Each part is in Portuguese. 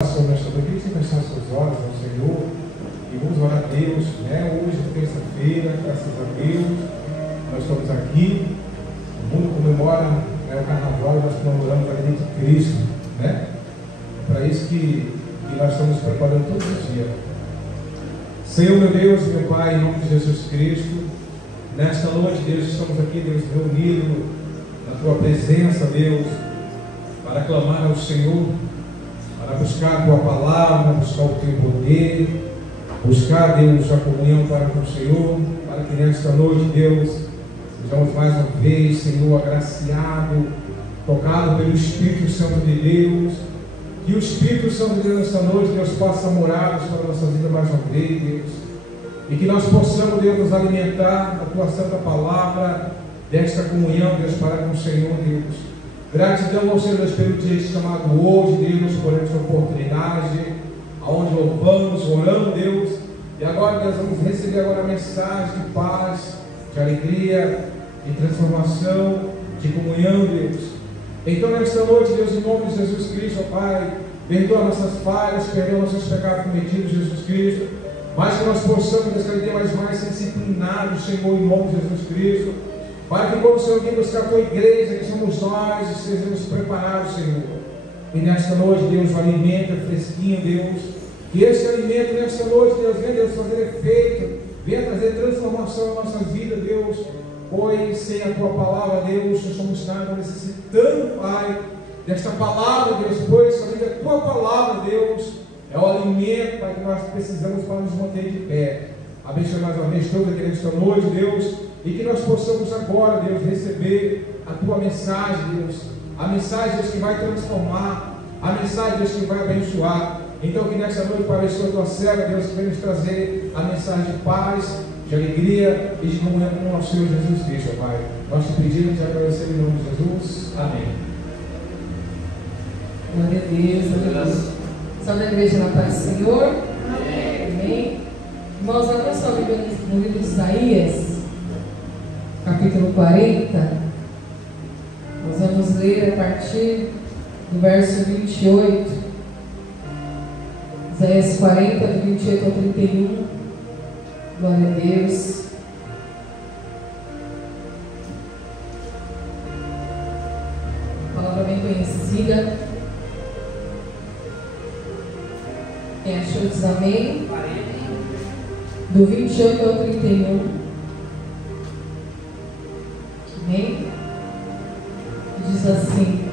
Nesta noite, queria que você fechasse seus olhos ao Senhor e vamos orar a Deus, né? Hoje, terça-feira, graças a Deus, nós estamos aqui, o mundo comemora, né, o carnaval e nós comemoramos a vida de Cristo, né? É para isso que nós estamos nos preparando todos os dias. Senhor, meu Deus, meu Pai, em nome de Jesus Cristo, nesta noite, Deus, estamos aqui, Deus, reunidos na Tua presença, Deus, para clamar ao Senhor, para buscar a Tua palavra, buscar o Teu poder, buscar, Deus, a comunhão para com o Senhor, para que nesta noite, Deus, sejamos mais uma vez, Senhor, agraciado, tocado pelo Espírito Santo de Deus, que o Espírito Santo de Deus nesta noite, Deus, possa morar para a nossa vida mais uma vez, Deus, e que nós possamos, Deus, nos alimentar da Tua santa palavra, desta comunhão, Deus, para com o Senhor, Deus. Gratidão ao Senhor, Deus, pelo dia chamado hoje, Deus, por esta oportunidade, aonde louvamos, oramos, Deus, e agora, Deus, vamos receber agora a mensagem de paz, de alegria, de transformação, de comunhão, Deus. Então, nesta noite, Deus, em nome de Jesus Cristo, ó Pai, perdoa nossas falhas, perdoa nossos pecados cometidos, Jesus Cristo, mas que nós possamos, Deus, cada dia mais ser disciplinados, Senhor, em nome de Jesus Cristo, para que quando o Senhor vir buscar a Tua igreja, que somos nós, estejamos preparados, Senhor. E nesta noite, Deus, o alimento é fresquinho, Deus. Que esse alimento nesta noite, Deus, venha, Deus, fazer efeito, venha trazer transformação na nossa vida, Deus. Pois sem a Tua palavra, Deus, nós somos nada, necessitando, Pai, desta palavra, Deus. Pois somente a Tua palavra, Deus, é o alimento, Pai, que nós precisamos para nos manter de pé. Abençoe mais uma vez toda aqui nesta noite, Deus. E que nós possamos agora, Deus, receber a Tua mensagem, Deus. A mensagem, Deus, que vai transformar. A mensagem, Deus, que vai abençoar. Então, que nessa noite, Pai, abençoe a Tua serva, Deus, que venha nos trazer a mensagem de paz, de alegria e de comunhão com o nosso Senhor Jesus Cristo, Pai. Nós te pedimos e agradecemos em nome de Jesus. Amém. Glória a Deus, glória a Deus. Salve a igreja na paz do Senhor. Amém. Irmãos, abra sua Bíblia no livro de Isaías, capítulo 40, nós vamos ler a partir do verso 28, Isaías 40, do 28 ao 31, glória a Deus. Palavra bem conhecida. Quem achou diz amém. Do 28 ao 31. Amém? Diz assim: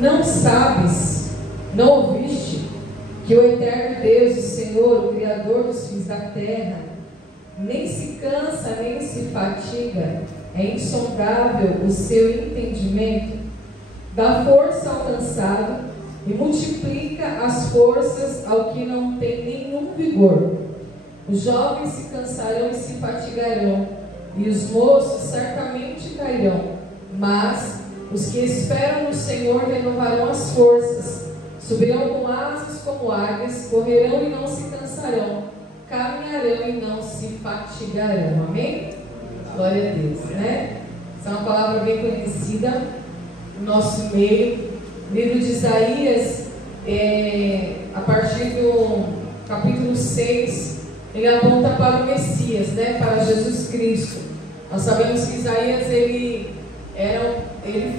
não sabes, não ouviste, que o eterno Deus, o Senhor, o Criador dos fins da terra, nem se cansa, nem se fatiga, é insondável o seu entendimento, dá força ao cansado e multiplica as forças ao que não tem nenhum vigor. Os jovens se cansarão e se fatigarão, e os moços certamente cairão, mas os que esperam no Senhor renovarão as forças, subirão com asas como águias, correrão e não se cansarão, caminharão e não se fatigarão. Amém? Glória a Deus, né? Essa é uma palavra bem conhecida no nosso meio. Livro de Isaías, a partir do capítulo 6, ele aponta para o Messias, né? Para Jesus Cristo. Nós sabemos que Isaías ele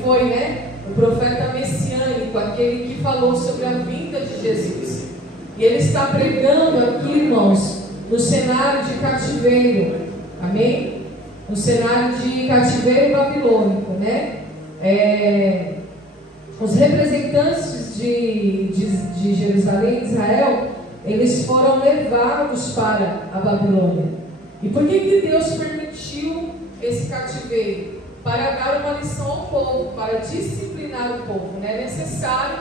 foi, né, o profeta messiânico, aquele que falou sobre a vinda de Jesus. E ele está pregando aqui, irmãos, no cenário de cativeiro, amém? No cenário de cativeiro babilônico, né? Os representantes de Jerusalém, de Israel, eles foram levados para a Babilônia. E por que Deus permitiu esse cativeiro? Para dar uma lição ao povo, para disciplinar o povo. É necessário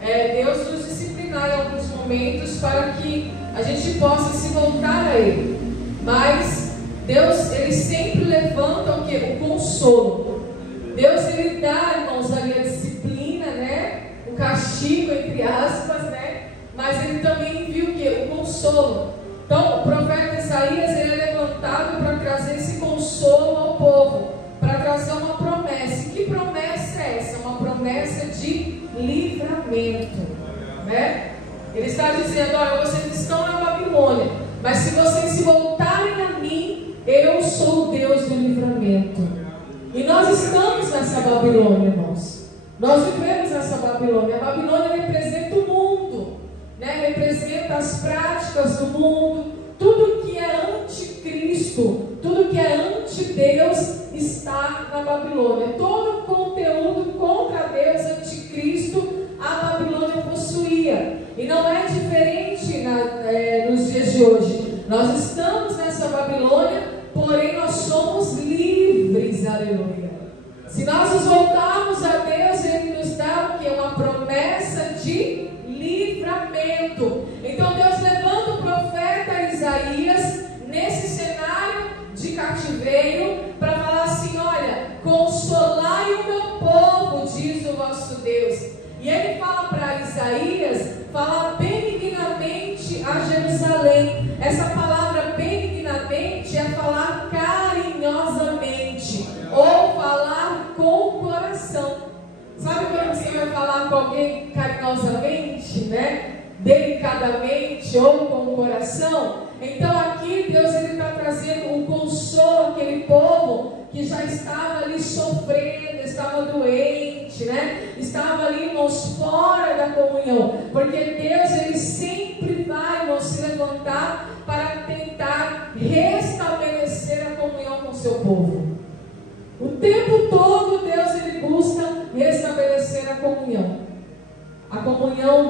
Deus nos disciplinar em alguns momentos para que a gente possa se voltar a Ele. Mas Deus, Ele sempre levanta o quê? O consolo. Deus, Ele dá, irmãos, ali a disciplina, né? O castigo, entre aspas, né? Mas Ele também envia o quê? O consolo. Então, o profeta Isaías, ele é levantado para trazer esse consolo ao povo, para trazer uma promessa. E que promessa é essa? Uma promessa de livramento, né? Ele está dizendo: olha, vocês estão na Babilônia, mas se vocês se voltarem a mim, eu sou o Deus do livramento. E nós estamos nessa Babilônia, irmãos. Nós vivemos nessa Babilônia. A Babilônia representa o mundo, né? Representa as práticas do mundo. Tudo que é anticristo, tudo que é anti-Deus está na Babilônia. Todo conteúdo contra Deus, anticristo, a Babilônia possuía. E não é diferente nos dias de hoje. Nós estamos nessa Babilônia, porém nós somos livres, aleluia. Se nós nos voltarmos a Deus, Ele nos dá o que? Uma promessa de livramento. Então Deus levanta o profeta Isaías nesse cenário de cativeiro para falar assim: olha, consolai o meu povo, diz o vosso Deus. E ele fala para Isaías falar benignamente a Jerusalém. Essa palavra benignamente é falar carinhosamente ou falar com o coração. Sabe quando você vai falar com alguém carinhosamente, né? Delicadamente ou com o coração? Então aqui Deus está trazendo um consolo àquele povo que já estava ali sofrendo, estava doente, né? Estava ali, irmãos, fora da comunhão, porque Deus, Ele sempre vai, irmãos, se levantar para tentar restabelecer a comunhão com o seu povo. O tempo todo Deus, Ele busca restabelecer a comunhão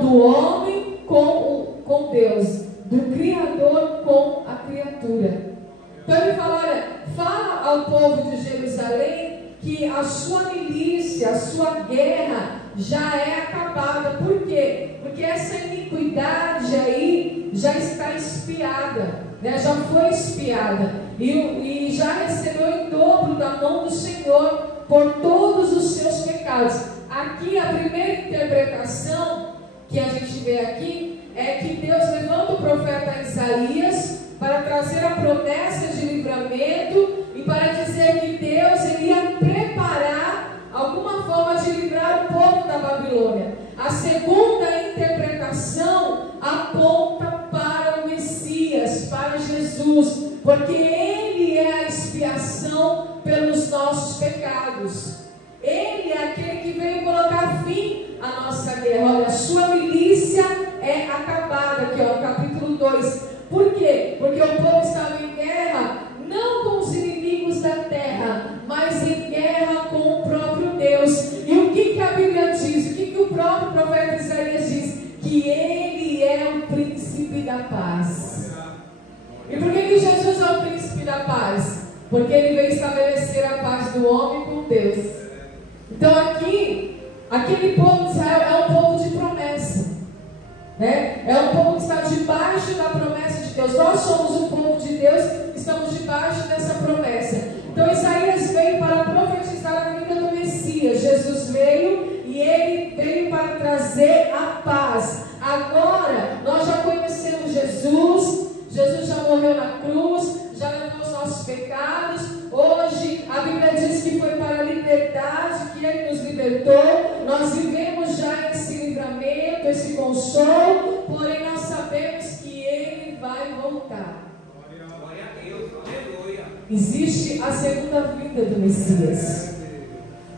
do homem com Deus, do Criador com a criatura. Então ele fala: olha, fala ao povo de Jerusalém que a sua milícia, a sua guerra já é acabada. Por quê? Porque essa iniquidade aí já está espiada, né? Já foi espiada e já recebeu em dobro da mão do Senhor por todos os seus pecados. Aqui a primeira interpretação que a gente vê aqui é que Deus levanta o profeta Isaías para trazer a promessa de livramento e para dizer que Deus iria preparar alguma forma de livrar o povo da Babilônia. A segunda interpretação aponta para o Messias, para Jesus, porque Ele é a expiação pelos nossos pecados. Ele é aquele que veio colocar fim à nossa guerra. Olha, a sua milícia é acabada, aqui ó, capítulo 2. Por quê? Porque o povo estava em guerra, não com os inimigos da terra, mas em guerra com o próprio Deus. E o que a Bíblia diz? O que o próprio profeta Isaías diz? Que Ele é o príncipe da paz. E por que Jesus é o príncipe da paz? Porque Ele veio estabelecer a paz do homem com Deus. Então aqui, aquele povo de Israel é um povo de promessa, né? É um povo que está debaixo da promessa de Deus. Nós somos o povo de Deus, estamos debaixo dessa promessa. Então Isaías veio para profetizar a vinda do Messias. Jesus veio e Ele veio para trazer a paz. Agora nós já conhecemos Jesus. Jesus já morreu na cruz, já levou os nossos pecados. Hoje a Bíblia diz que foi para a liberdade que Ele nos libertou. Nós vivemos já esse livramento, esse consolo, porém nós sabemos que Ele vai voltar. Glória a Deus, aleluia. Existe a segunda vinda do Messias.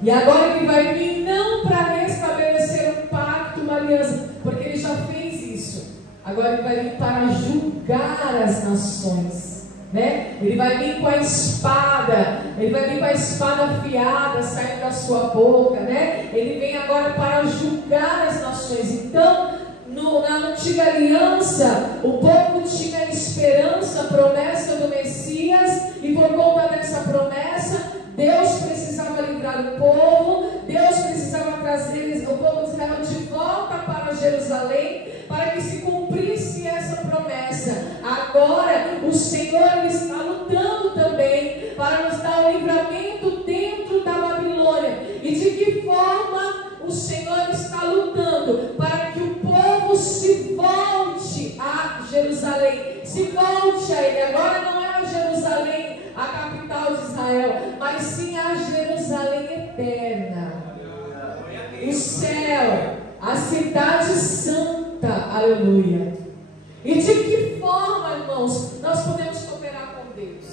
E agora Ele vai vir não para restabelecer um pacto, uma aliança, porque Ele já fez isso. Agora Ele vai vir para julgar as nações, né? Ele vai vir com a espada. Ele vai vir com a espada afiada saindo da sua boca, né? Ele vem agora para julgar as nações. Então, na antiga aliança, o povo tinha esperança, a promessa do Messias, e por conta dessa promessa, Deus precisava livrar o povo. Deus precisava trazer o povo de Israel de volta para Jerusalém, para que se cumprisse essa promessa. Agora o Senhor está lutando também para nos dar o livramento dentro da Babilônia. E de que forma o Senhor está lutando? Para que o povo se volte a Jerusalém, se volte a Ele. Agora não é a Jerusalém, a capital de Israel, mas sim a Jerusalém eterna, o céu. cidade santa, aleluia. E de que forma, irmãos, nós podemos cooperar com Deus?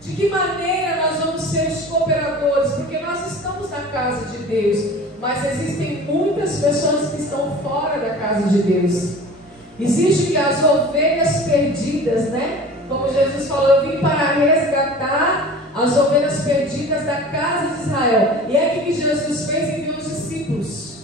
De que maneira nós vamos ser os cooperadores? Porque nós estamos na casa de Deus, mas existem muitas pessoas que estão fora da casa de Deus. Existem as ovelhas perdidas, né? Como Jesus falou, eu vim para resgatar as ovelhas perdidas da casa de Israel. E é que Jesus fez e enviou os discípulos,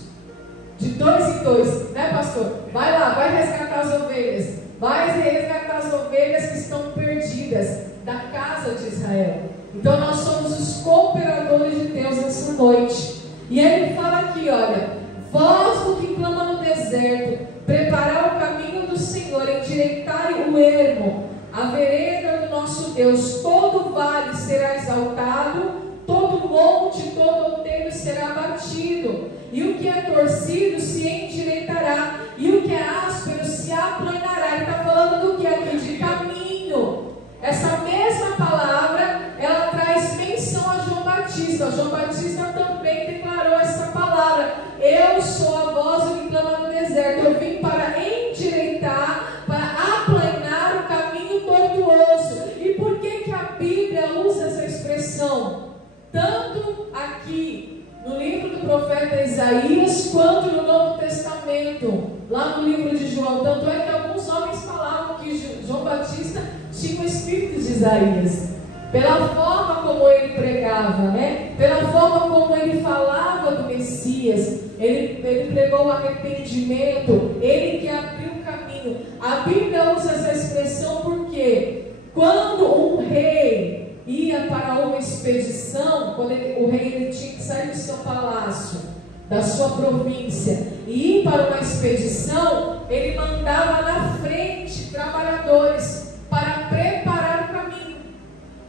de 2 em 2, né, pastor? Vai lá, vai resgatar as ovelhas. Vai resgatar as ovelhas que estão perdidas da casa de Israel. Então nós somos os cooperadores de Deus essa noite. E ele fala aqui, olha: vós do que clama no deserto, preparar o caminho do Senhor, endireitai o ermo, a vereda do nosso Deus. Todo vale será exaltado, todo monte, todo outeiro será abatido, e o que é torcido se endireitará, e o que é áspero se aplanará. Ele está falando do que aqui? De caminho. Essa mesma palavra, ela traz menção a João Batista. João Batista também declarou essa palavra: eu sou a voz do que clama no deserto. Eu vim para endireitar, para aplanar o caminho tortuoso. E por que a Bíblia usa essa expressão? Tanto aqui no livro do profeta Isaías, quanto no Novo Testamento, lá no livro de João. Tanto é que alguns homens falavam que João Batista tinha o espírito de Isaías, pela forma como ele pregava, né? Pela forma como ele falava do Messias. Ele pregou o arrependimento, ele que abriu o caminho. A Bíblia usa essa expressão porque quando um rei ia para uma expedição, quando o rei ele tinha que sair do seu palácio, da sua província, e ir para uma expedição, ele mandava na frente trabalhadores para preparar o caminho.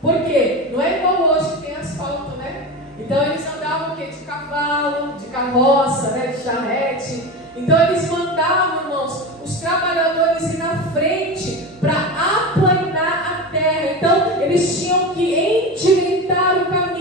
Por quê? Não é igual hoje que tem asfalto, né? Então eles andavam o quê? De cavalo, de carroça, né? De charrete. Então eles mandavam, irmãos, os trabalhadores ir na frente para aplanar a terra. Então eles tinham que endireitar o caminho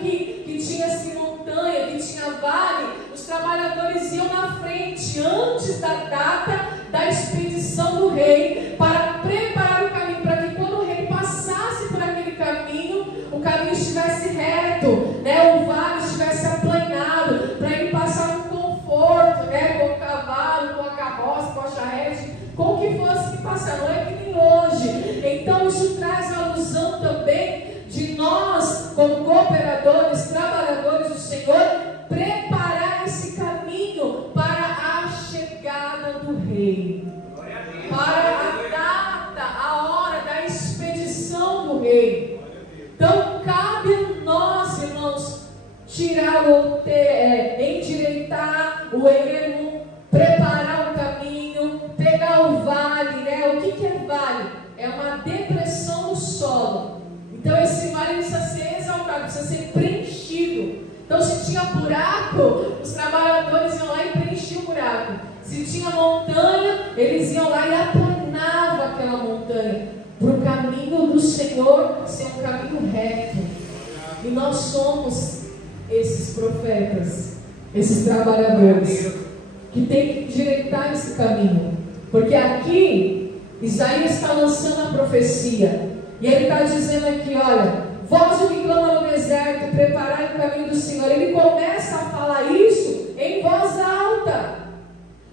que tinha assim montanha, que tinha vale. Os trabalhadores iam na frente antes da data da expedição do rei para preparar o caminho, para que quando o rei passasse por aquele caminho, o caminho estivesse reto, né? O vale estivesse aplanado, para ele passar com conforto, né? Com o cavalo, com a carroça, com a charrete, com o que fosse que passar. Não é que nem hoje. Então isso traz a alusão também de nós, como cooperadores, trabalhadores do Senhor, preparar esse caminho para a chegada do rei, para a data, a hora da expedição do rei. Então cabe a nós, irmãos, tirar endireitar o ermo, preparar o caminho, pegar o vale, né? O que é vale? É uma depressão no solo. Então esse vale precisa ser exaltado, precisa ser preenchido. Então se tinha buraco, os trabalhadores iam lá e preenchiam o buraco. Se tinha montanha, eles iam lá e aplanavam aquela montanha, para o caminho do Senhor ser um caminho reto. E nós somos esses profetas, esses trabalhadores, que tem que endireitar esse caminho. Porque aqui, Isaías está lançando a profecia, e ele está dizendo aqui, olha: vós o que clama no deserto, preparai o caminho do Senhor. Ele começa a falar isso em voz alta.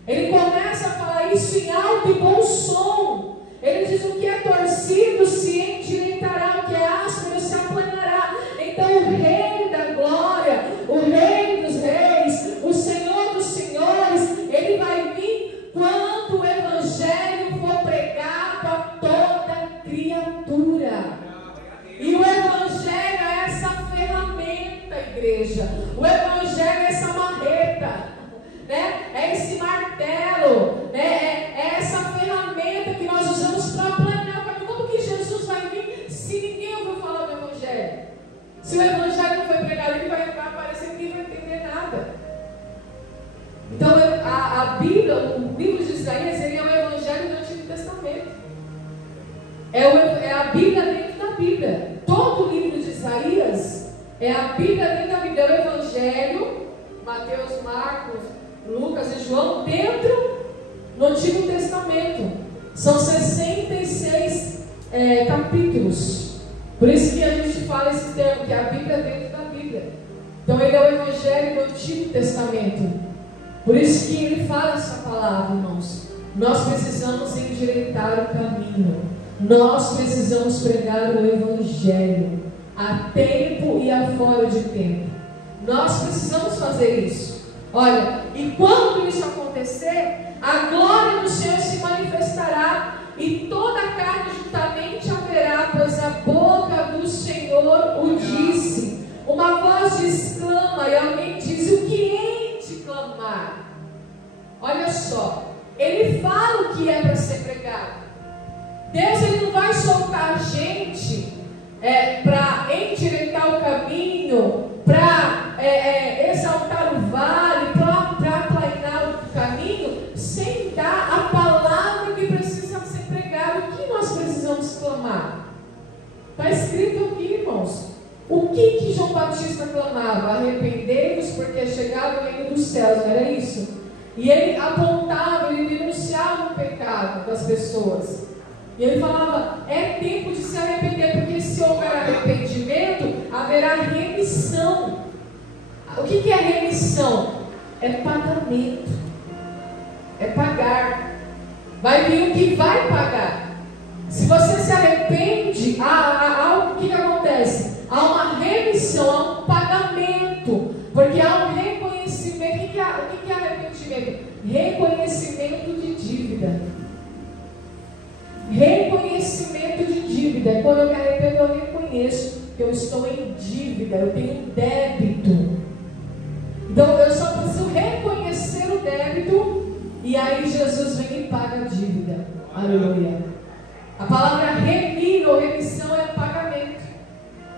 Ele começa a falar isso em alto e bom som. Ele diz: o que é torcido se endireitará, o que é áspero se aplanará. Então o Rei da glória, o Rei dos reis, o Senhor dos senhores, ele vai vir quando o evangelho for pregado a toda criatura. E o evangelho é essa ferramenta, igreja. O evangelho é essa marreta, né? É esse martelo, né? É essa ferramenta que nós usamos para planear o caminho. Como que Jesus vai vir se ninguém ouviu falar do evangelho? Se o evangelho não foi pregado, ele vai aparecer que ninguém vai entender nada. Então a Bíblia, o livro de Isaías, ele é o evangelho do Antigo Testamento. É a Bíblia dentro da Bíblia. Todo o livro de Isaías é a Bíblia dentro da Bíblia. É o Evangelho, Mateus, Marcos, Testamento. São 66 capítulos. Por isso que a gente fala esse termo, que a Bíblia é dentro da Bíblia. Então ele é o Evangelho do Antigo Testamento. Por isso que ele fala essa palavra, irmãos. Nós precisamos endireitar o caminho. Nós precisamos pregar o Evangelho a tempo e a fora de tempo. Nós precisamos fazer isso. Olha, e quando isso acontecer, a glória do Senhor se manifestará e toda a carne juntamente haverá, pois a boca do Senhor o disse. Uma voz exclama e alguém diz: o que hei de clamar? Olha só, ele fala o que é para ser pregado. Deus, ele não vai soltar a gente para endireitar o caminho, para exaltar o vale, para aplainar o caminho, sem dar a palavra que precisa ser pregada. O que nós precisamos clamar? Está escrito aqui, irmãos. O que João Batista clamava? Arrependei-vos, porque é chegado o reino dos céus, não era isso? E ele apontava, ele denunciava o pecado das pessoas. E ele falava: é tempo de se arrepender, porque se houver arrependimento, haverá remissão. O que é remissão? É pagamento. É pagar. Vai vir o que vai pagar. Se você se arrepende, o que acontece? Há uma remissão, há um pagamento. Porque há um reconhecimento. O que é arrependimento? Reconhecimento de dívida. Reconhecimento de dívida. Quando eu me arrependo, eu reconheço que eu estou em dívida, eu tenho um débito. Então eu só preciso reconhecer o débito, e aí Jesus vem e paga a dívida. Aleluia. A palavra remir ou remissão é pagamento.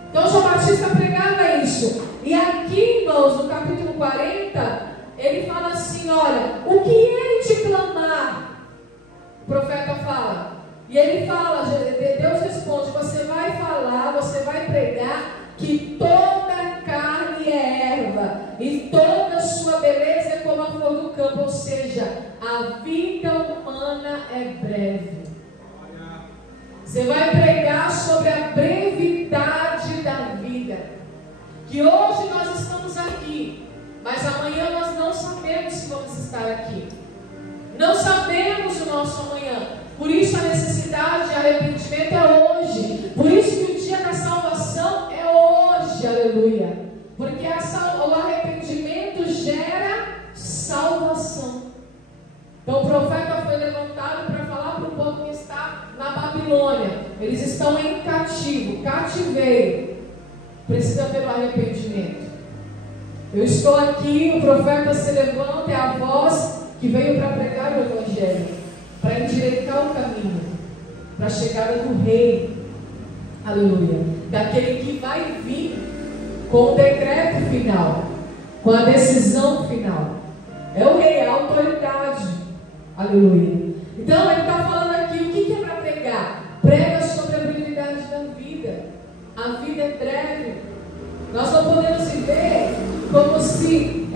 Então João Batista pregava isso. E aqui, irmãos, no capítulo 40, ele fala assim: olha, o que hei de clamar? O profeta fala. E ele fala, Deus responde: você vai falar, você vai pregar que toda carne é erva e toda sua beleza é como a flor do campo. Ou seja, a vida humana é breve. Você vai pregar sobre a brevidade da vida. Que hoje nós estamos aqui, mas amanhã nós não sabemos se vamos estar aqui. Não sabemos o nosso amanhã. Por isso a necessidade de arrependimento é hoje. Por isso que o dia da salvação é hoje. Aleluia. Porque o arrependimento gera salvação. Então o profeta foi levantado para falar para o povo que está na Babilônia. Eles estão em cativeiro. Precisa ter um arrependimento. Eu estou aqui, o profeta se levanta, é a voz que veio para pregar o Evangelho, para endireitar o caminho, para a chegada do Rei, aleluia, daquele que vai vir com o decreto final, com a decisão final. É o Rei, a autoridade, aleluia. Então ele está falando aqui, o que é para pregar? Prega sobre a brevidade da vida. A vida é breve. Nós não podemos viver como se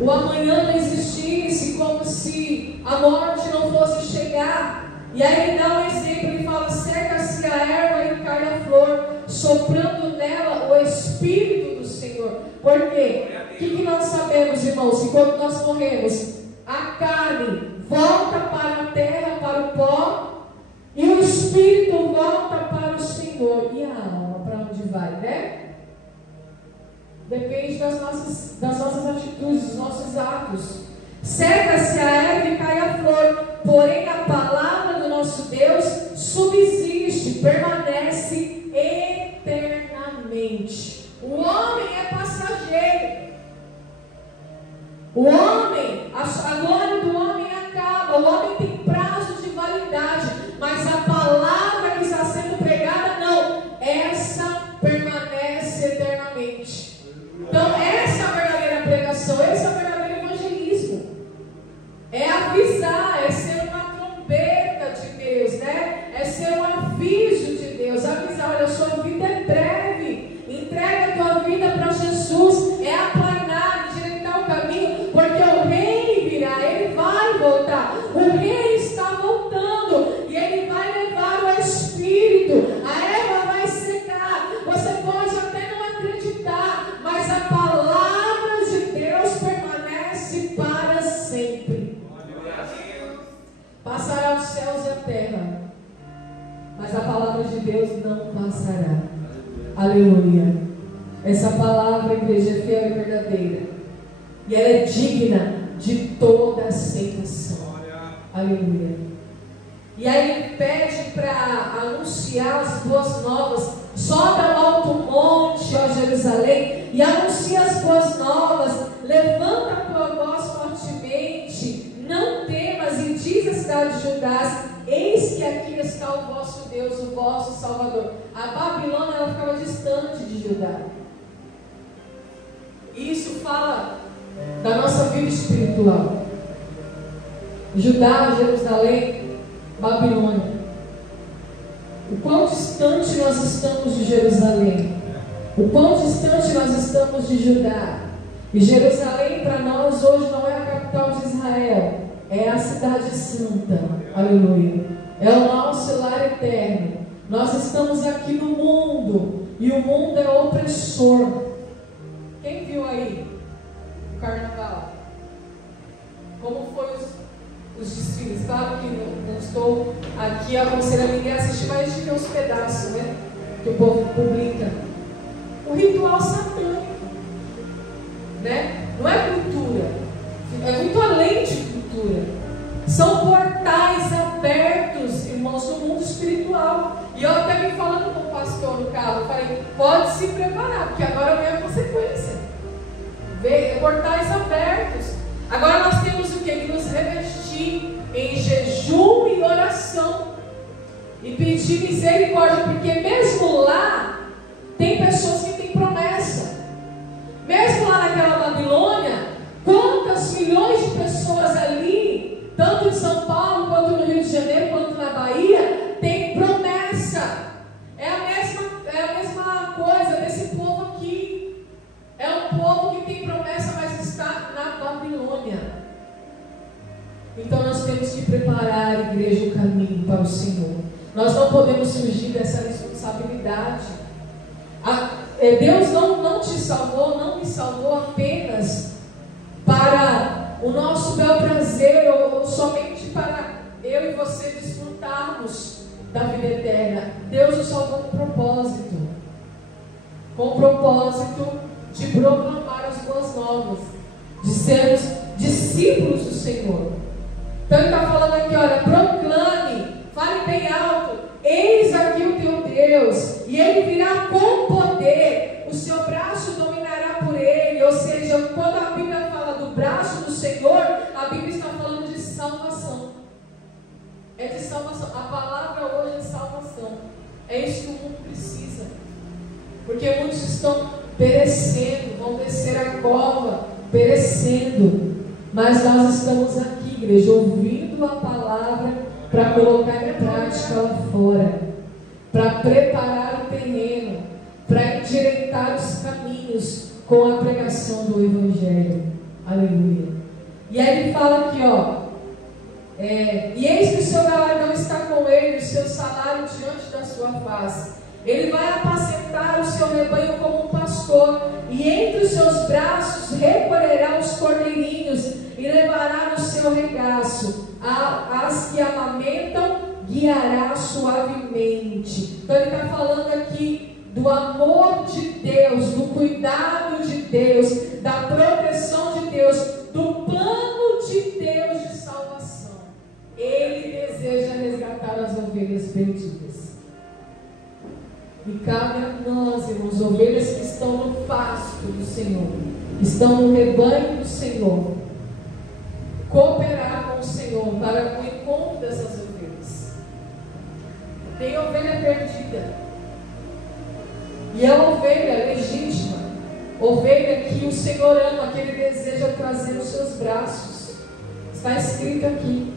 o amanhã não existisse, como se a morte não fosse chegar. E aí ele dá um exemplo, ele fala: seca-se a erva e cai a flor, soprando nela o Espírito do Senhor. Por quê? O que nós sabemos, irmãos? Que quando nós morremos, a carne volta para a terra, para o pó, e o Espírito volta para o Senhor. E a alma, para onde vai, né? Depende das nossas atitudes, dos nossos atos. Seca-se a erva e cai a flor, porém a palavra do nosso Deus subsiste, permanece eternamente. O homem é passageiro. O homem, a glória do homem acaba. O homem tem prazo de validade, mas a palavra que está sendo pregada não. Essa permanece eternamente. Então essa é a verdadeira pregação, esse é o verdadeiro evangelismo. É avisar, é ser uma trombeta de Deus, né? É ser um aviso de Deus, avisar: olha, a sua vida é breve, entrega a tua vida para Jesus, é aplanar, endireitar o caminho, porque o Rei virá, ele vai voltar, o Rei está voltando. terra, mas a palavra de Deus não passará. Aleluia. Essa palavra, igreja, é fiel e verdadeira, e ela é digna de toda aceitação. Aleluia. E aí ele pede para anunciar as boas novas. Sobe ao alto monte, ó Jerusalém, e anuncia as boas novas. Levanta a tua voz fortemente, não temas, e diz à cidade de Judá: eis que aqui está o vosso Deus, o vosso Salvador. A Babilônia, ela ficava distante de Judá. Isso fala da nossa vida espiritual. Judá, Jerusalém, Babilônia. O quão distante nós estamos de Jerusalém, o quão distante nós estamos de Judá. E Jerusalém para nós hoje não é a capital de Israel, é a cidade santa. Aleluia. É o nosso lar eterno. Nós estamos aqui no mundo, e o mundo é opressor. Quem viu aí o carnaval? Como foi os desfiles? Claro que não estou aqui aconselhando ninguém a assistir, mas a gente vê uns pedaços, né? Que o povo publica. O ritual satânico, né? Não é cultura, é muito além de cultura. São portais abertos, irmãos, no mundo espiritual. E eu até vim falando com o pastor no carro, eu falei: pode se preparar, porque agora vem a consequência. Vem portais abertos. Agora nós temos o que? Que nos revestir em jejum e oração, e pedir misericórdia, porque mesmo lá tem pessoas que têm promessa. Mesmo lá naquela Babilônia, quantas milhões de pessoas ali, tanto em São Paulo, quanto no Rio de Janeiro, quanto na Bahia, tem promessa. É a mesma coisa desse povo aqui. É um povo que tem promessa, mas está na Babilônia. Então nós temos que preparar, igreja, o caminho para o Senhor. Nós não podemos fugir dessa responsabilidade. Deus não te salvou, não me salvou apenas para o nosso bel prazer, ou somente para eu e você desfrutarmos da vida eterna. Deus nos salvou com propósito, de proclamar as boas novas, de sermos discípulos do Senhor. Então ele está falando aqui, olha, proclame, fale bem alto: eis aqui o teu Deus, e ele virá com poder, o seu braço dominará por ele. Ou seja, quando a Bíblia fala do braço do Senhor, a Bíblia está falando de salvação. É de salvação. A palavra hoje é salvação. É isso que o mundo precisa, porque muitos estão perecendo, vão descer a cova, perecendo. Mas nós estamos aqui, igreja, ouvindo a palavra para colocar em prática lá fora, para preparar o terreno, para endireitar os caminhos com a pregação do Evangelho. Aleluia. E aí ele fala aqui, ó, e eis que o seu galardão está com ele, o seu salário diante da sua face. Ele vai apacentar o seu rebanho como um pastor, e entre os seus braços recolherá os cordeirinhos e levará no seu regaço. As que amamentam guiará suavemente. Então ele está falando aqui do amor de Deus, do cuidado de Deus, da proteção de Deus, do plano de Deus de salvação. Ele deseja resgatar as ovelhas perdidas. E cabe a nós, irmãos, ovelhas que estão no pasto do Senhor, que estão no rebanho do Senhor, cooperar com o Senhor para o encontro dessas ovelhas. Tem ovelha perdida, e é uma ovelha legítima, ovelha que o Senhor ama, que Ele deseja trazer nos seus braços. Está escrito aqui.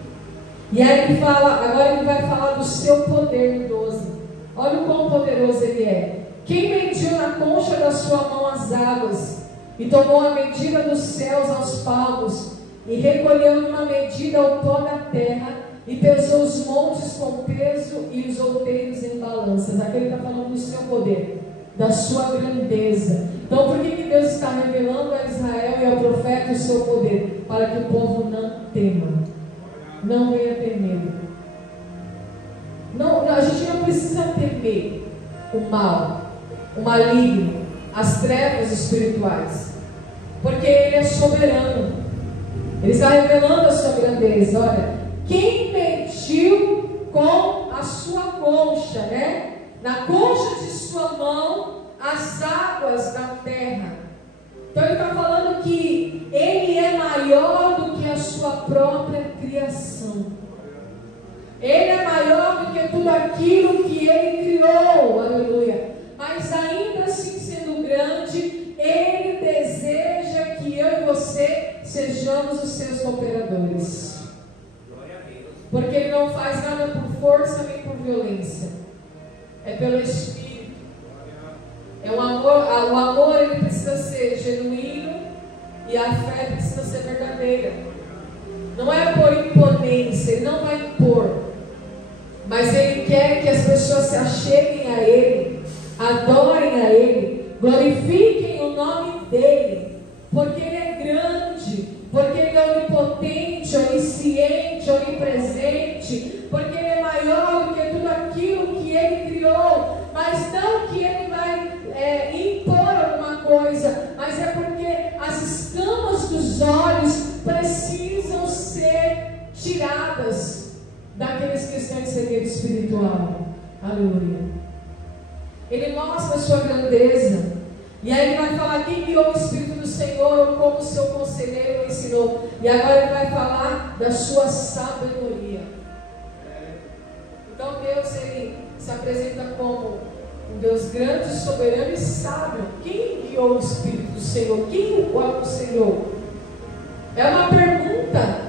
E aí ele fala, agora ele vai falar do seu poder no 12. Olha o quão poderoso ele é. Quem mediu na concha da sua mão as águas, e tomou a medida dos céus aos palmos, e recolheu numa medida o pó da terra, e pesou os montes com peso e os outeiros em balanças. Aqui ele está falando do seu poder, da sua grandeza. Então por que Deus está revelando a Israel e ao profeta o seu poder? Para que o povo não tema, não venha ter medo. reprimer o mal, o maligno, as trevas espirituais, porque Ele é soberano. Ele está revelando a sua grandeza. Olha, quem mediu com a sua concha, né? Na concha de sua mão, as águas da terra. Então ele está falando que Ele é maior do que a sua própria criação. Ele é maior do que tudo aquilo que Ele criou, aleluia. Mas ainda assim sendo grande, Ele deseja que eu e você sejamos os seus cooperadores. Porque Ele não faz nada por força nem por violência. É pelo Espírito. É o amor ele precisa ser genuíno e a fé precisa ser verdadeira. Não é por imponência, Ele não vai impor. Mas Ele quer que as pessoas se acheguem a Ele, adorem a Ele, glorifiquem o nome dEle, porque Ele é grande, porque Ele é onipotente, onisciente, onipresente, porque Ele é maior do que tudo aquilo que Ele criou, mas não que Ele vai impor alguma coisa, mas é porque as escamas dos olhos precisam ser tiradas daqueles que estão em segredo espiritual. Aleluia. Ele mostra a sua grandeza. E aí ele vai falar quem guiou o Espírito do Senhor, ou como o seu conselheiro o ensinou. E agora ele vai falar da sua sabedoria. Então Deus, Ele se apresenta como um Deus grande, soberano e sábio. Quem guiou o Espírito do Senhor? Quem o aconselhou? É uma pergunta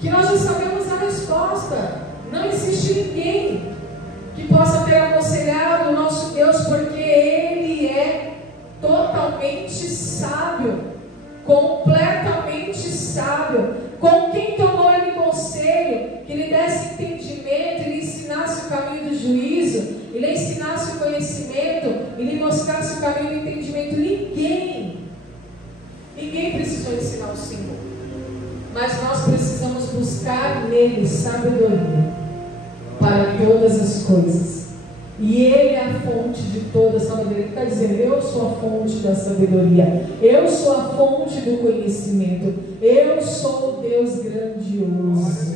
que nós já sabemos a resposta. Não existe ninguém que possa ter aconselhado o nosso Deus, porque Ele é totalmente sábio, completamente sábio. Com quem tomou Ele conselho, que lhe desse entendimento, lhe ensinasse o caminho do juízo, e lhe ensinasse o conhecimento, e lhe mostrasse o caminho do entendimento? Ninguém precisou ensinar o Senhor, mas nós precisamos buscar nele sabedoria para todas as coisas, e Ele é a fonte de toda a sabedoria. Ele está dizendo: eu sou a fonte da sabedoria, eu sou a fonte do conhecimento, eu sou o Deus grandioso.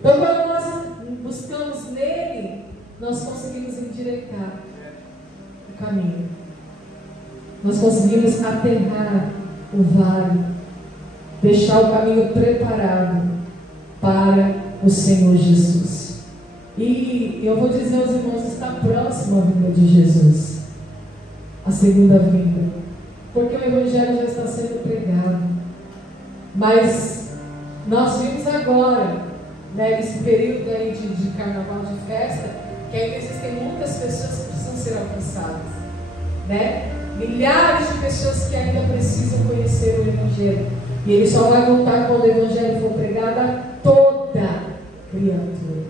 Então quando nós buscamos nele, nós conseguimos endireitar o caminho, nós conseguimos aterrar o vale, deixar o caminho preparado para o Senhor Jesus. E eu vou dizer aos irmãos, está próximo a vinda de Jesus, a segunda vinda, porque o Evangelho já está sendo pregado. Mas nós vimos agora, né, nesse período aí de carnaval, de festa, que ainda existem muitas pessoas que precisam ser alcançadas, né? Milhares de pessoas que ainda precisam conhecer o Evangelho, e ele só vai voltar quando o Evangelho for pregado a toda criatura.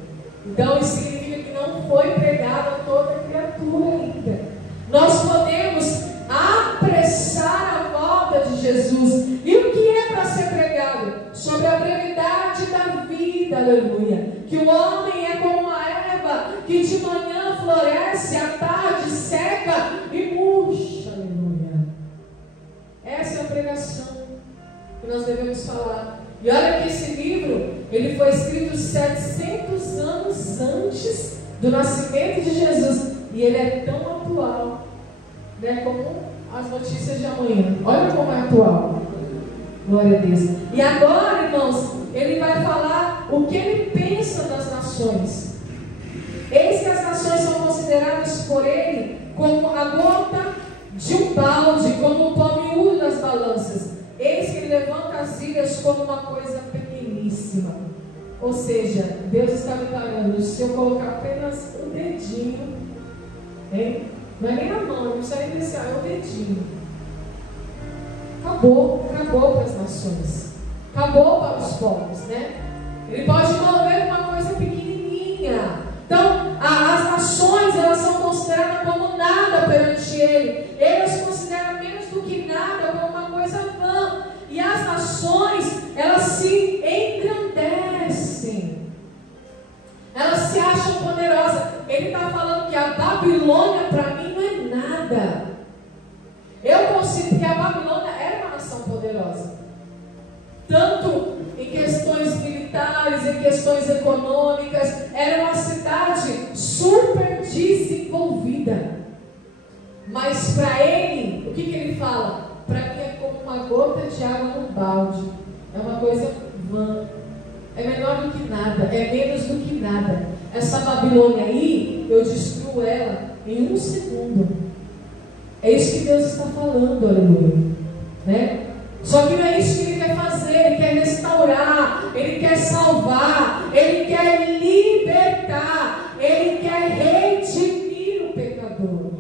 Então isso significa que não foi pregado a toda criatura ainda. Nós podemos apressar a volta de Jesus. E o que é para ser pregado? Sobre a brevidade da vida, aleluia. Que o homem é como uma erva que de manhã floresce, à tarde seca e murcha, aleluia. Essa é a pregação que nós devemos falar. E olha que esse livro, ele foi escrito 700 anos antes do nascimento de Jesus. E ele é tão atual, né, como as notícias de amanhã. Olha como é atual. Glória a Deus. E agora, irmãos, ele vai falar o que ele pensa das nações. Eis que as nações são consideradas por ele como a gota de um balde, como um pó miúdo das balanças. Eis que ele levanta as ilhas como uma coisa pequeníssima. Ou seja, Deus está declarando: se eu colocar apenas o dedinho, hein? Não é nem a mão, não precisa nem descer, é o dedinho. Acabou para as nações, acabou para os povos, né? Ele pode mover uma coisa pequenininha. Então, as nações, elas são consideradas como nada perante ele. Elas consideram menos do que nada, como uma coisa vã. E as nações, elas se engrandecem, elas se acham poderosas. Ele está falando que a Babilônia para mim não é nada. Eu consigo que a Babilônia era uma nação poderosa, tanto em questões militares, em questões econômicas. Era uma cidade super desenvolvida. Mas para ele, o que ele fala? Para mim é como uma gota de água no balde. É uma coisa vã. É menor do que nada, é menos do que nada. Essa Babilônia aí, eu destruo ela em 1 segundo. É isso que Deus está falando, aleluia. Né? Só que não é isso que Ele quer fazer. Ele quer restaurar, Ele quer salvar, Ele quer libertar, Ele quer redimir o pecador.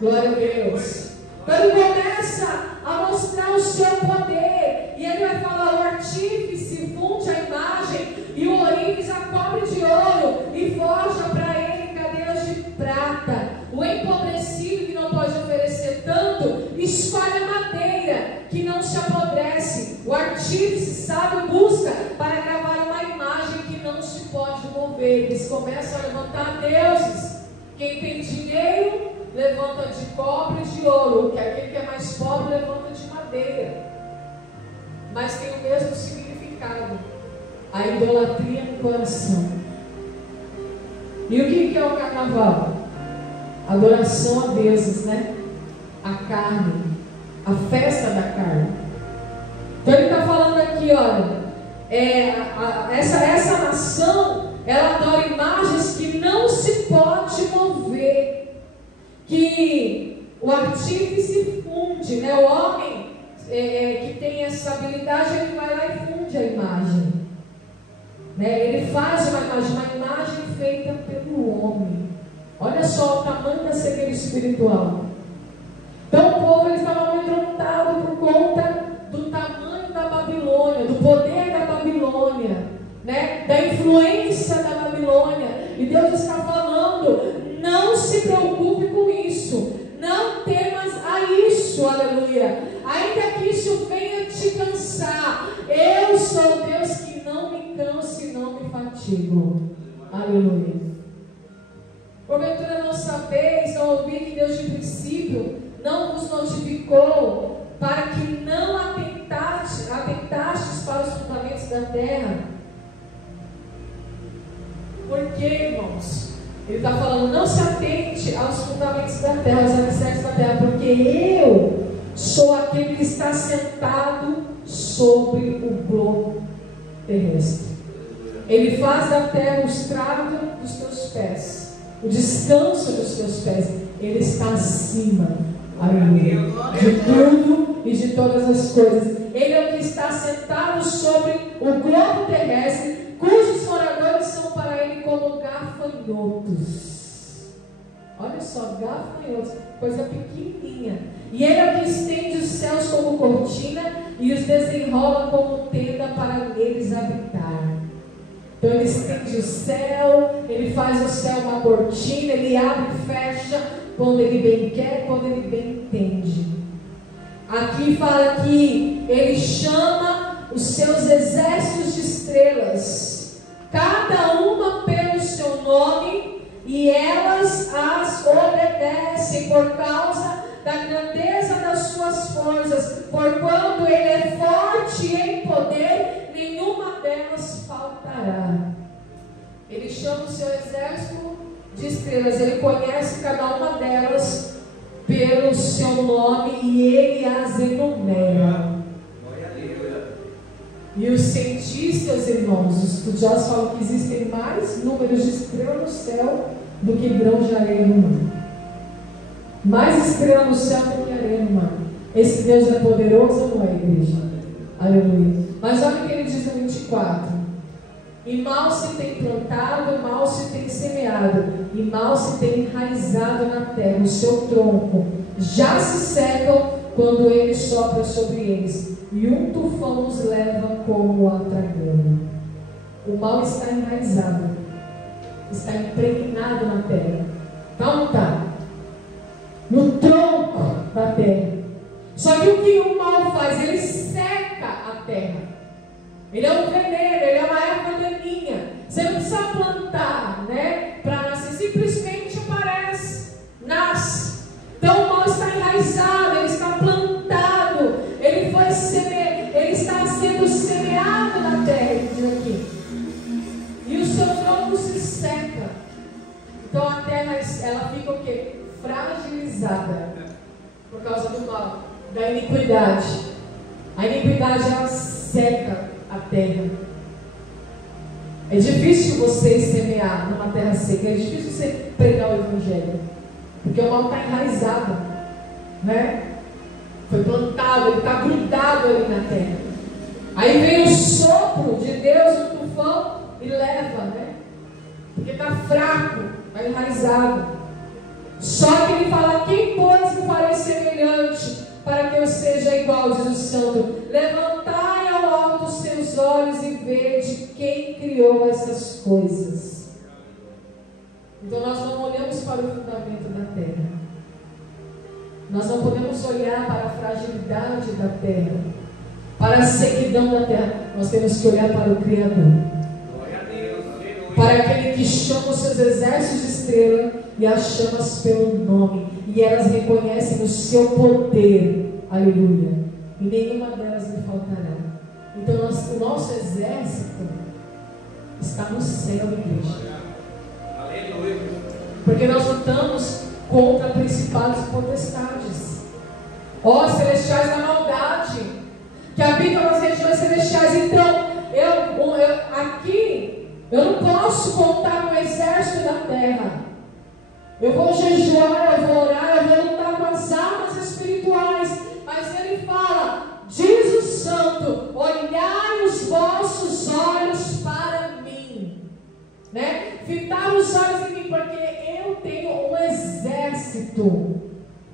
Glória a Deus. Então Ele começa a mostrar o seu poder. E Ele vai falar: o artífice funde a imagem, e o ourives a cobre de ouro, e forja para ele cadeiras de prata. O empobrecido, que não pode oferecer tanto, escolhe a madeira que não se apodrece. O artífice sábio busca para gravar uma imagem que não se pode mover. Eles começam a levantar deuses. Quem tem dinheiro levanta de cobre e de ouro. Aquele que é mais pobre levanta de madeira. Mas tem o mesmo significado: a idolatria no coração. E o que é o carnaval? Adoração a deuses, né? A carne, a festa da carne. Então ele está falando aqui, olha, essa nação, ela adora imagens que não se pode mover, que o artífice funde, né? O homem que tem essa habilidade, ele vai lá e funde a imagem, né? Ele faz uma imagem feita pelo homem. Olha só o tamanho da cegueira espiritual. Então o povo estava amedrontado por conta do tamanho da Babilônia, do poder da Babilônia, né? Da influência da Babilônia. E Deus está falando: não se preocupe com isso, não temas a isso, aleluia. Ainda que isso venha te cansar, eu sou Deus que não me canso e não me fatigo, aleluia. Porventura não sabeis, não ouvi que Deus de princípio não vos notificou, para que não atentastes para os fundamentos da terra? Porque, irmãos, ele está falando: não se atente aos fundamentos da terra, aos alicerces da terra, porque eu sou aquele que está sentado sobre o globo terrestre. Ele faz da terra o estrado dos teus pés, o descanso dos teus pés. Ele está acima, aleluia, de tudo e de todas as coisas. Ele é o que está sentado sobre o globo terrestre, cujos moradores são para ele como gafanhotos. Olha só, gafanhotos, coisa pequenininha. E ele é o que estende os céus como cortina e os desenrola como tenda para neles habitar. Então ele estende o céu, ele faz o céu uma cortina, ele abre e fecha quando ele bem quer, quando ele bem entende. Aqui fala que ele chama os seus exércitos de estrelas, cada uma pelo seu nome, e elas as obedecem por causa da grandeza das suas forças. Porquanto ele é forte em poder, nenhuma delas faltará. Ele chama o seu exército de estrelas, ele conhece cada uma delas pelo seu nome e ele as enumera. E os cientistas, irmãos, os estudiosos falam que existem mais números de estrelas no céu do que grãos de areia no mar. Mais estrelas no céu do que areia no mar. Esse Deus é poderoso ou não é, igreja? Aleluia. Mas olha o que ele diz no 24: e mal se tem plantado, mal se tem semeado, e mal se tem enraizado na terra. O seu tronco já se secam quando ele sopra sobre eles, e um tufão os leva como a tragando. O mal está enraizado, está impregnado na terra. Não está no tronco da terra. Só que o que o mal faz? Ele seca a terra. Ele é um veneno, ele é uma erva daninha. Você não precisa plantar, né, para nascer. Simplesmente aparece Por causa do mal, da iniquidade. A iniquidade, ela seca a terra. É difícil você semear numa terra seca. É difícil você pregar o Evangelho. Porque o mal está enraizado, né? Foi plantado, ele está grudado ali na terra. Aí vem o sopro de Deus, um tufão, e leva, né? Porque está fraco, está enraizado. Só que ele fala: quem, pois, me farei semelhante, para que eu seja igual, diz o Santo. Levantai ao alto os seus olhos e vede quem criou essas coisas. Então nós não olhamos para o fundamento da terra. Nós não podemos olhar para a fragilidade da terra, para a sequidão da terra. Nós temos que olhar para o Criador, para aquele que chama os seus exércitos de estrela e as chamas pelo nome, e elas reconhecem o seu poder, aleluia, e nenhuma delas lhe faltará. Então o nosso exército está no céu, igreja, aleluia, porque nós lutamos contra principados e potestades, ó celestiais da maldade, que habitam nas regiões celestiais. Então aqui eu não posso contar com o exército da terra. Eu vou jejuar, eu vou orar, eu vou lutar com as armas espirituais. Mas ele fala, diz o Santo: olhai os vossos olhos para mim, né? Fitar os olhos em mim, porque eu tenho um exército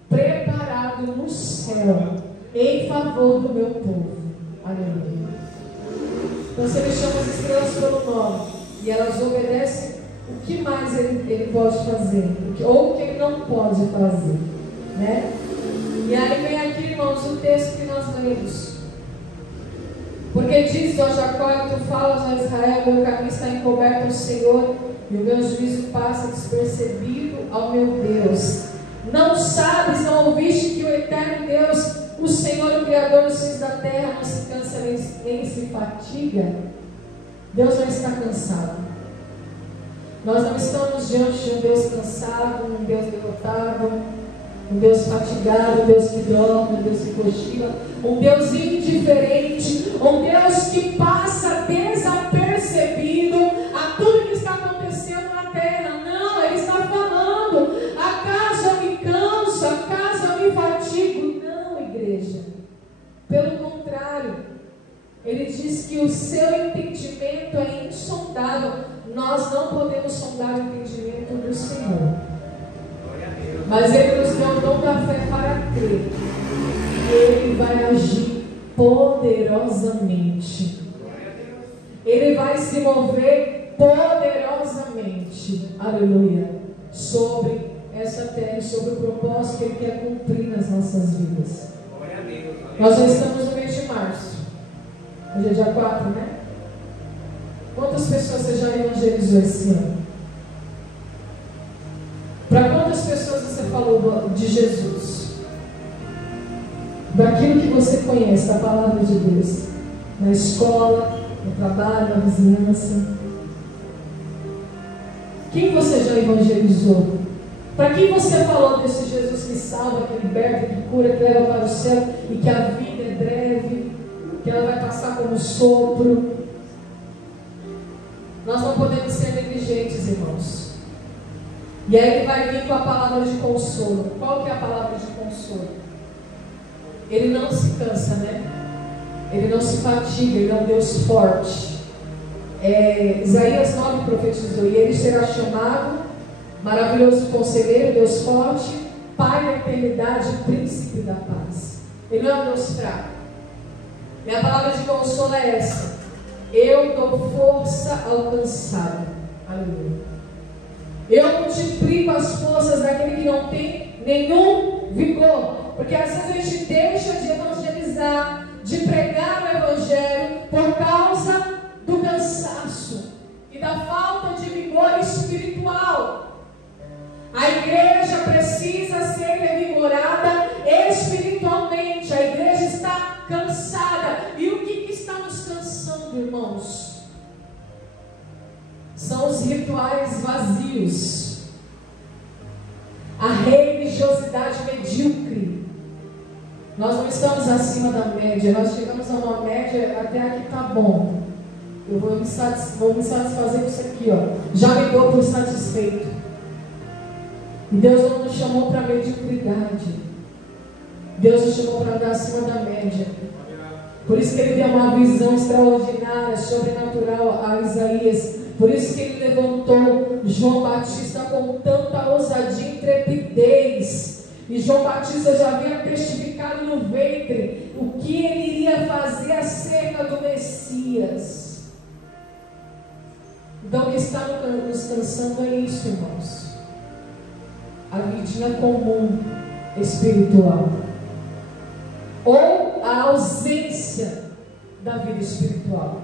preparado no céu em favor do meu povo. Aleluia. Então se ele chama as estrelas pelo nome e elas obedecem, o que mais ele pode fazer? Ou o que ele não pode fazer, né? E aí vem aqui, irmãos, o texto que nós lemos. Porque diz ao Jacó, e tu falas a Israel: meu caminho está encoberto ao Senhor, e o meu juízo passa despercebido ao meu Deus. Não sabes, não ouviste que o eterno Deus, o Senhor, o Criador dos céus da terra, não se cansa nem se fatiga? Deus não está cansado. Nós não estamos diante de um Deus cansado, um Deus derrotado, um Deus fatigado, um Deus que dorme, um Deus que cochila, um Deus indiferente, um Deus que passa desapercebido a tudo que está acontecendo na terra. Não, Ele está falando: acaso eu me canso, acaso eu me fatigo? Não, igreja. Pelo contrário, Ele diz que o seu entendimento é insondável. Nós não podemos sondar o entendimento do Senhor, mas Ele nos deu o dom da fé para crer que Ele vai agir poderosamente. Ele vai se mover poderosamente, aleluia, sobre essa terra, sobre o propósito que Ele quer cumprir nas nossas vidas. Nós já estamos no mês de março. Hoje é dia 4, né? Quantas pessoas você já evangelizou esse ano? Para quantas pessoas você falou de Jesus? Daquilo que você conhece, da palavra de Deus, na escola, no trabalho, na vizinhança. Quem você já evangelizou? Para quem você falou desse Jesus que salva, que liberta, que cura, que leva para o céu, e que a vida é breve, que ela vai passar como sopro? Nós não podemos ser negligentes, irmãos. E aí ele vai vir com a palavra de consolo. Qual que é a palavra de consolo? Ele não se cansa, né? Ele não se fatiga, Ele é um Deus forte. Isaías 9 profetizou: e Ele será chamado maravilhoso conselheiro, Deus forte, Pai da eternidade, príncipe da paz. Ele não é um Deus fraco. E a palavra de consolo é essa: eu dou força ao cansado. Aleluia. Eu multiplico as forças daquele que não tem nenhum vigor. Porque às vezes a gente deixa de evangelizar, de pregar o Evangelho por causa do cansaço e da falta de vigor espiritual. A igreja precisa ser revigorada espiritualmente. A igreja está cansada. E o que está nos cansando, irmãos? São os rituais vazios, a religiosidade medíocre, Nós não estamos acima da média, nós chegamos a uma média, até aqui está bom. Eu vou me satisfazer com isso aqui, ó. Já me dou por satisfeito. E Deus não nos chamou para mediocridade. Deus nos chamou para andar acima da média. Por isso que Ele deu uma visão extraordinária, sobrenatural a Isaías. Por isso que Ele levantou João Batista com tanta ousadia e intrepidez. E João Batista já havia testificado no ventre o que ele iria fazer acerca do Messias. Então o que está nos cansando é isso, irmãos. A vidinha comum espiritual. Ou a ausência da vida espiritual.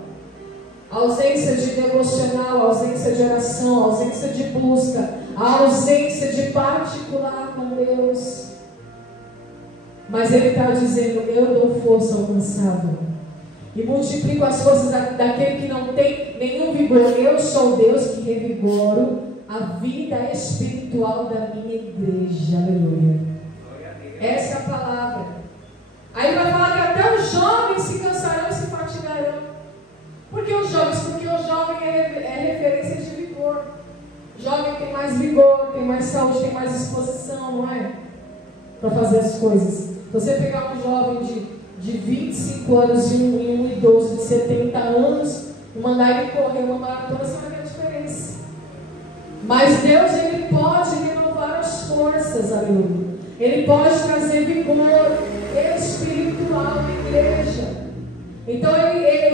A ausência de devocional, a ausência de oração, a ausência de busca, a ausência de particular com Deus. Mas Ele está dizendo: eu dou força ao cansado e multiplico as forças daquele que não tem nenhum vigor. Eu sou Deus que revigoro a vida espiritual da minha igreja. Aleluia. Essa é a palavra. Aí vai falar que até os jovens se cansarão e se fatigarão. Por que os jovens? Porque o jovem é referência de vigor. O jovem tem mais vigor, tem mais saúde, tem mais disposição, não é? Para fazer as coisas. Você pegar um jovem de 25 anos e um idoso de 70 anos e mandar ele correr uma maratona, você vai ver a diferença. Mas Deus, Ele pode renovar as forças, aleluia. Ele pode trazer vigor espiritual na igreja. Então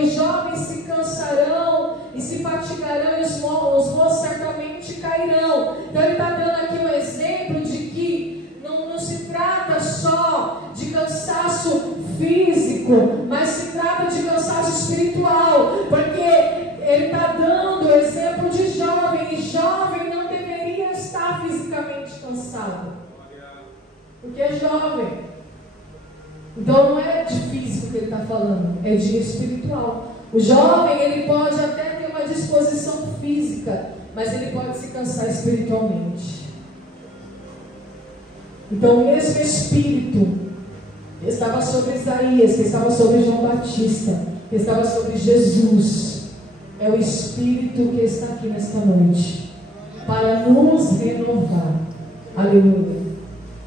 os jovens se cansarão e se fatigarão, e os moços certamente cairão. Então Ele está dando aqui um exemplo de que não se trata só de cansaço físico, mas se trata de cansaço espiritual, porque Ele está dando o exemplo de jovem, e jovem não deveria estar fisicamente cansado, porque é jovem. Então não é de físico que Ele está falando, é de espiritual. O jovem, ele pode até ter uma disposição física, mas ele pode se cansar espiritualmente. Então o mesmo Espírito que estava sobre Isaías, que estava sobre João Batista, que estava sobre Jesus, é o Espírito que está aqui nesta noite, para nos renovar. Aleluia.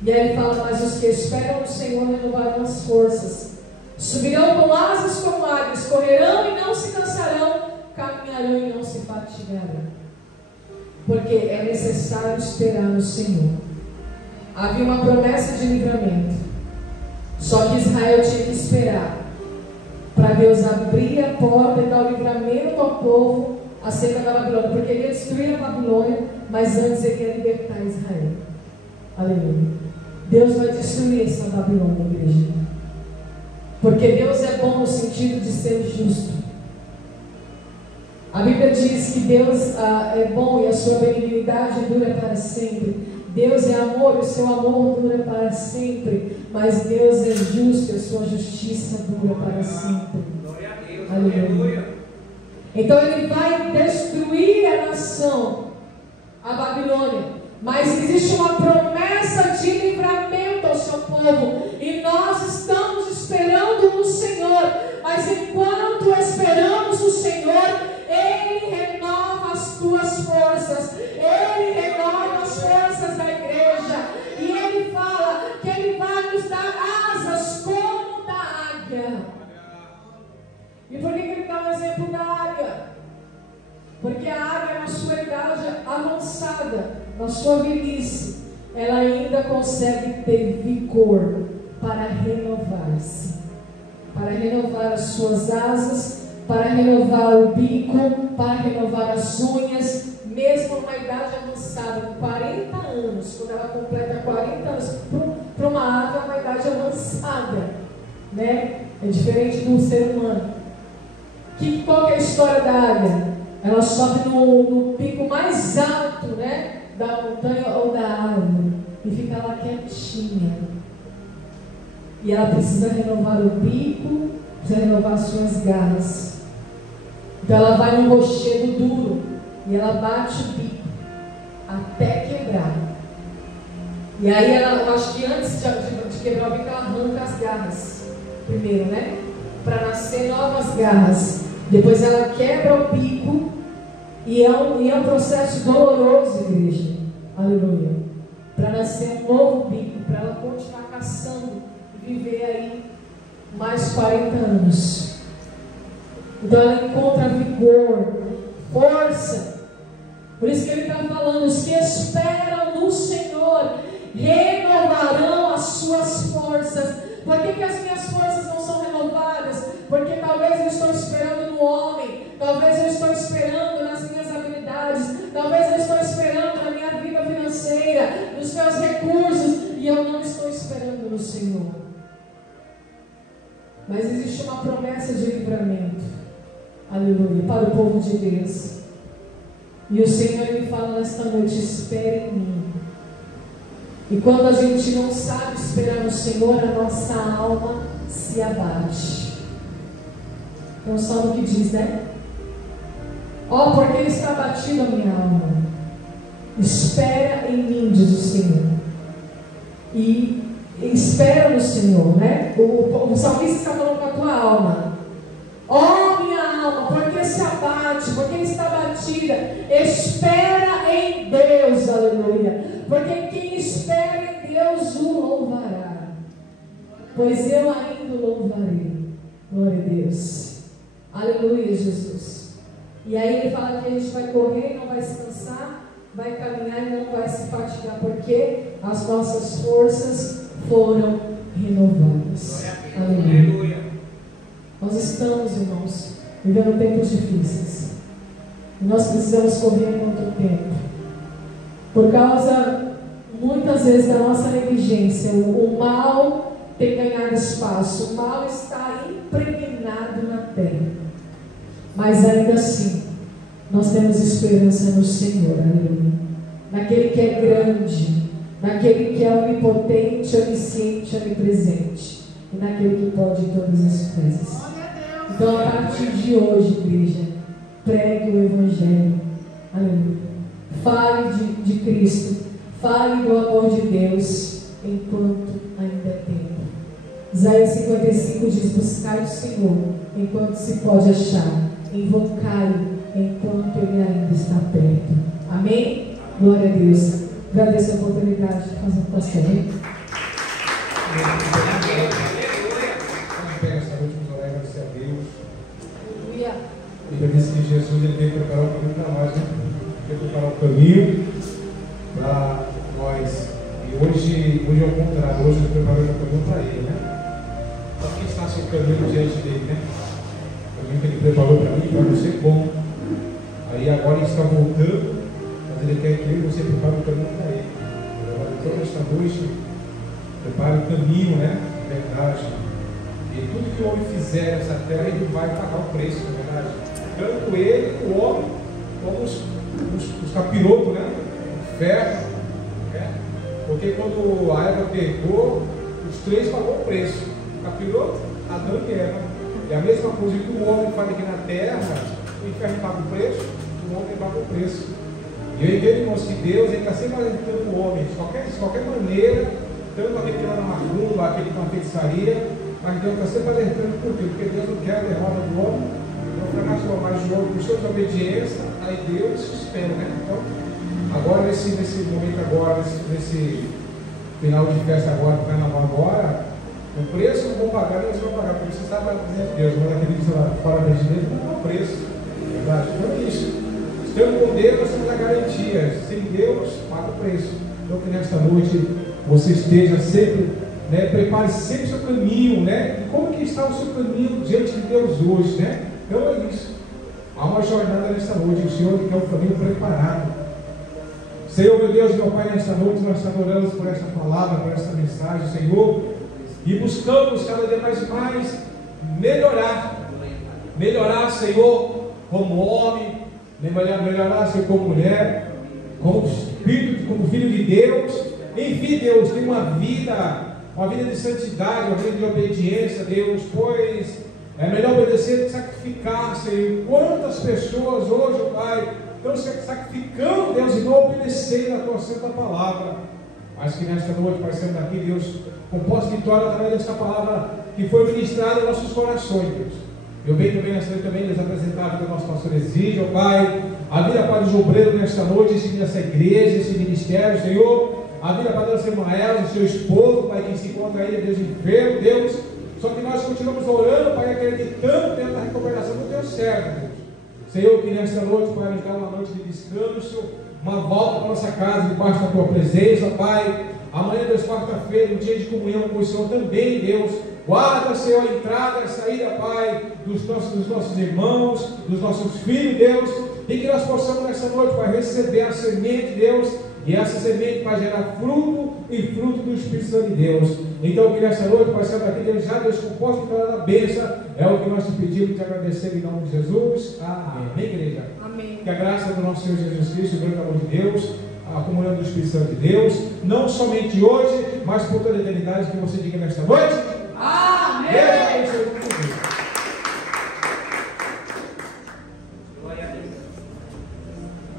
E aí ele fala: mas os que esperam no Senhor renovarão as forças, subirão com asas como águias, correrão e não se cansarão, caminharão e não se fatigarão. Porque é necessário esperar no Senhor. Havia uma promessa de livramento, só que Israel tinha que esperar para Deus abrir a porta e dar o livramento ao povo acerca da Babilônia, porque Ele ia destruir a Babilônia, mas antes Ele ia libertar Israel. Aleluia. Deus vai destruir essa Babilônia, igreja, porque Deus é bom no sentido de ser justo. A Bíblia diz que Deus é bom e a sua benignidade dura para sempre. Deus é amor e o seu amor dura para sempre. Mas Deus é justo e a sua justiça dura para sempre. Glória a Deus. Aleluia. Então Ele vai destruir a nação, a Babilônia. Mas existe uma promessa de livramento ao seu povo, e nós estamos esperando no Senhor. Mas enquanto esperamos o Senhor, Ele renova as tuas forças, Ele renova as forças da igreja, e Ele fala que Ele vai nos dar asas como da águia. E por que Ele dá o exemplo da águia? Porque a águia, na sua idade avançada, na sua velhice, ela ainda consegue ter vigor para renovar-se, para renovar as suas asas, para renovar o bico, para renovar as unhas, mesmo numa idade avançada, com 40 anos, quando ela completa 40 anos, para uma ave é uma idade avançada, né? É diferente do ser humano. Qual que é a história da águia? Ela sobe no pico mais alto, né, da montanha ou da árvore, e fica lá quietinha. E ela precisa renovar o bico, precisa renovar as suas garras. Então ela vai num rochedo duro e ela bate o bico até quebrar. E aí eu acho que antes de quebrar o bico, ela arranca as garras primeiro, né? Para nascer novas garras. Depois ela quebra o bico. E é um processo doloroso, igreja. Aleluia. Para nascer um novo bico, para ela continuar caçando e viver aí mais 40 anos. Então ela encontra vigor, força. Por isso que ele está falando: os que esperam no Senhor renovarão as suas forças. Por que as minhas forças não são renovadas? Porque talvez eu estou esperando no homem, talvez eu estou esperando nas minhas habilidades, talvez eu estou esperando na minha vida financeira, nos meus recursos, e eu não estou esperando no Senhor. Mas existe uma promessa de livramento, aleluia, para o povo de Deus. E o Senhor me fala nesta noite: espere em mim. E quando a gente não sabe esperar no Senhor, a nossa alma se abate. É um salmo que diz, né? Ó, porque está abatida a minha alma. Espera em mim, diz o Senhor. E espera no Senhor, né? O salmista está falando com a tua alma. Ó, minha alma, porque se abate, porque está abatida. Espera em Deus, aleluia. Porque quem espera em Deus o louvará. Pois eu ainda o louvarei. Glória a Deus. Aleluia, Jesus. E aí ele fala que a gente vai correr, não vai se cansar, vai caminhar e não vai se fatigar, porque as nossas forças foram renovadas. Aleluia. Nós estamos, irmãos, vivendo tempos difíceis. E nós precisamos correr contra o tempo. Por causa, muitas vezes, da nossa negligência, o mal tem ganhado espaço. O mal está impregnado na terra. Mas ainda assim, nós temos esperança no Senhor, aleluia. Naquele que é grande, naquele que é onipotente, onisciente, onipresente, e naquele que pode todas as coisas. Então, a partir de hoje, igreja, pregue o Evangelho, aleluia. Fale de Cristo, fale do amor de Deus, enquanto ainda é tempo. Isaías 55 diz: buscai o Senhor enquanto se pode achar, invocai-o enquanto ele ainda está perto. Amém? Glória a Deus. Agradeço a oportunidade de fazer um pastor. Vamos pegar essa noite, vamos orar e agradecer a Deus. E eu disse que Jesus ele veio preparar o caminho para nós, né? Veio preparar o caminho para nós. E hoje é o contrário, hoje ele preparou o caminho para ele, né? Só que está seu caminho diante dele, né? O caminho que ele preparou para mim, para você bom. Aí agora ele está voltando, mas ele quer que eu e você prepare o caminho para ele. Então, esta noite, prepare o caminho, né? Verdade. E tudo que o homem fizer nessa terra, ele vai pagar o preço, na verdade. Tanto ele, o homem, como os capirotos, né? O ferro, né? Porque quando a Eva pegou, os três pagou o preço. O capiroto, Adão e Eva. E a mesma coisa que o homem faz aqui na terra, o inferno paga o preço, o homem paga o preço. E eu entendo, irmãos, que Deus está sempre alentando o homem, de qualquer maneira, tanto aquele que está na macumba, aquele que está na feitiçaria, mas Deus está sempre alertando por quê? Porque Deus não quer a derrota do homem, não fracasso do homem, mas o homem, por sua desobediência, aí Deus espera, né? Então, agora, nesse momento agora, nesse final de festa agora, do carnaval agora, o preço não vou pagar, eles vão pagar, porque você sabe, né, Deus, mas aquele que está fora da igreja, não dá o preço, verdade? Então é isso. Estando com Deus, nós temos a garantia, sem Deus, paga o preço. Então que nesta noite você esteja sempre, né, prepare sempre o seu caminho, né? E como que está o seu caminho diante de Deus hoje, né? Então é isso. Há uma jornada nesta noite, o Senhor quer um caminho preparado. Senhor, meu Deus, meu Pai, nesta noite nós te adoramos por esta palavra, por esta mensagem, Senhor, e buscamos cada dia mais melhorar, Senhor, como homem, melhorar, Senhor, como mulher, como espírito, como filho de Deus. Enfim, Deus, tem uma vida de santidade, uma vida de obediência, Deus, pois é melhor obedecer do que sacrificar, Senhor. Quantas pessoas hoje, Pai, estão se sacrificando, Deus, e não obedecendo a tua santa palavra. mas que nesta noite, Pai, sendo aqui, Deus, com posse de vitória através desta palavra que foi ministrada em nossos corações, Deus. Eu venho também nesta noite também nos apresentar aqui do nosso pastor Exídio, Pai, a vida, Pai, dos obreiros nesta noite, nessa igreja, esse ministério, Senhor, a vida, Pai, da nossa irmã Elza, do seu esposo, Pai, que se encontra aí, Deus, enfermo, Deus, só que nós continuamos orando, Pai, acreditando dentro da recuperação do teu servo, Deus. Senhor, que nesta noite, Pai, nos dá uma noite de descanso, uma volta para a nossa casa, debaixo da tua presença, Pai. Amanhã, Deus, quarta-feira, um dia de comunhão com o Senhor também, Deus. Guarda, Senhor, a entrada e a saída, Pai, dos nossos irmãos, dos nossos filhos, Deus. E que nós possamos nesta noite, Pai, receber a semente, Deus. E essa semente vai gerar fruto e fruto do Espírito Santo de Deus. Então, que nesta noite, Pai, sendo aqui, Deus, já Deus, com posse de toda a bênção, é o que nós te pedimos e te agradecemos em nome de Jesus. Amém. Amém, igreja? Amém. Que a graça do nosso Senhor Jesus Cristo, o grande amor de Deus, a comunhão do Espírito Santo de Deus, não somente hoje, mas por toda a eternidade, que você diga nesta noite. Amém. Deus abençoe.